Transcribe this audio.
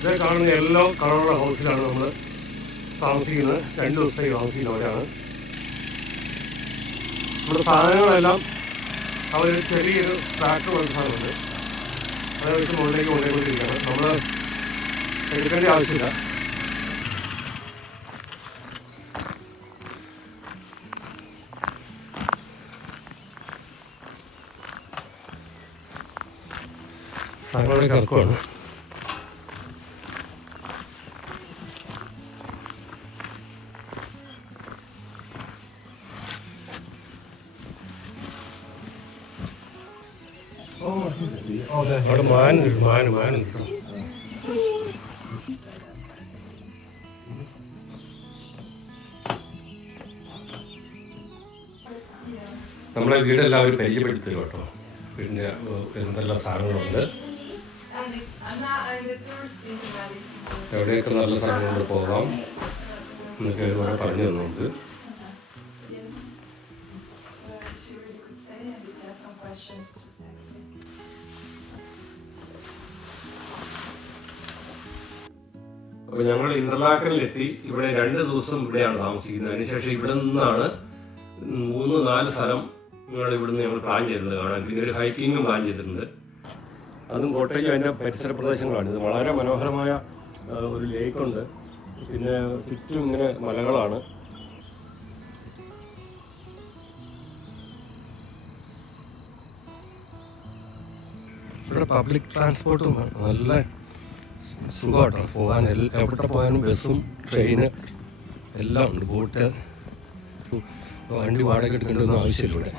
ഇതേ കാണുന്ന യെല്ലോ കളറുള്ള ഹൗസിലാണ് നമ്മൾ താമസിക്കുന്നത്. 2 ദിവസത്തേക്ക് താമസിക്കുന്നവരാണ്. നമ്മുടെ സാധനങ്ങളെല്ലാം അവർ ചെറിയൊരു ട്രാക്ടർ പോലത്തെ സാധനമുണ്ട്, അത് വെച്ച് മുകളിലേക്ക് കൊണ്ടുപോയിക്കൊണ്ടിരിക്കുകയാണ്. നമ്മൾ എടുക്കേണ്ട ആവശ്യമില്ല. സാധനങ്ങളൊക്കെ ഇറക്കുവാണ്. അവിടെ മാൻ കിട്ടും. നമ്മളെ വീടെല്ലാം അവർ പരിചയപ്പെടുത്തി കേട്ടോ. പിന്നെ എന്തെല്ലാം സാധനങ്ങളുണ്ട്, എവിടെയൊക്കെ നല്ല സാധനങ്ങൾ പോകാം എന്നൊക്കെ ഒരുപാട് പറഞ്ഞു തന്നുണ്ട്. അപ്പോൾ ഞങ്ങൾ ഇന്റർലാക്കനിലെത്തി. ഇവിടെ 2 ദിവസം ഇവിടെയാണ് താമസിക്കുന്നത്. അതിനുശേഷം ഇവിടെ നിന്നാണ് 3-4 സ്ഥലം ഇവിടുന്ന് ഞങ്ങൾ പ്ലാൻ ചെയ്തിട്ടുണ്ട് കാണാൻ. പിന്നെ ഒരു ഹൈക്കിങ്ങും പ്ലാൻ ചെയ്തിട്ടുണ്ട്. അതും കോട്ടയ്ക്കും അതിൻ്റെ പരിസര പ്രദേശങ്ങളാണ്. ഇത് വളരെ മനോഹരമായ ഒരു ലേക്കുണ്ട്. പിന്നെ ചുറ്റും ഇങ്ങനെ മലകളാണ്. ഇവിടെ പബ്ലിക് ട്രാൻസ്പോർട്ടും നല്ല സുഖമാട്ടോ പോകാൻ. എവിടെ പോയാലും ബസ്സും ട്രെയിന് എല്ലാം ഉണ്ട്. ബോട്ട്, വണ്ടി വാടക എടുക്കേണ്ട ഒന്നും ആവശ്യമില്ല ഇവിടെ.